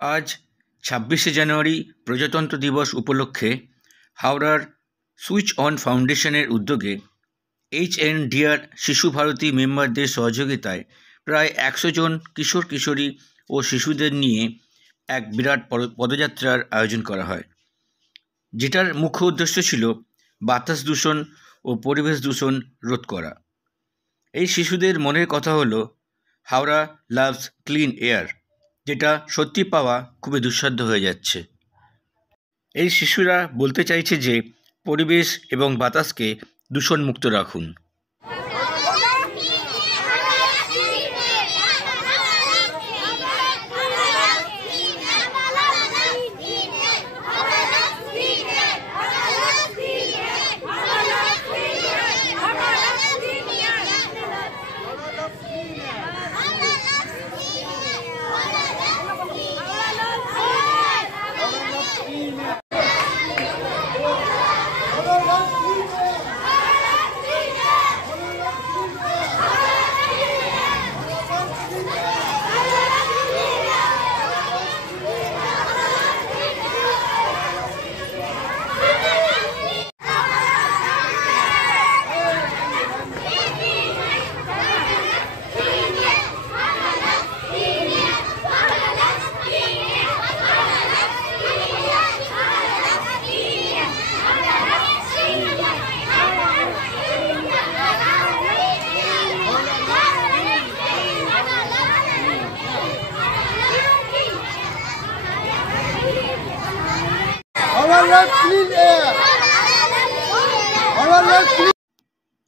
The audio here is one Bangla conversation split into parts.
আজ ২৬শে জানুয়ারি প্রজাতন্ত্র দিবস উপলক্ষে হাওড়ার সুইচ অন ফাউন্ডেশনের উদ্যোগে HNDR শিশু ভারতী মেম্বারদের সহযোগিতায় প্রায় ১০০ জন কিশোর কিশোরী ও শিশুদের নিয়ে এক বিরাট পদযাত্রার আয়োজন করা হয়, যেটার মুখ্য উদ্দেশ্য ছিল বাতাস দূষণ ও পরিবেশ দূষণ রোধ করা। এই শিশুদের মনের কথা হলো হাওড়া লাভস ক্লিন এয়ার, যেটা সত্যি পাওয়া খুবই দুঃসাধ্য হয়ে যাচ্ছে। এই শিশুরা বলতে চাইছে যে পরিবেশ এবং বাতাসকে দূষণমুক্ত রাখুন।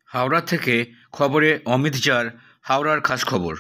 হাওড়া থেকে খবরে অমিত জার, হাওড়ার খাস খবর।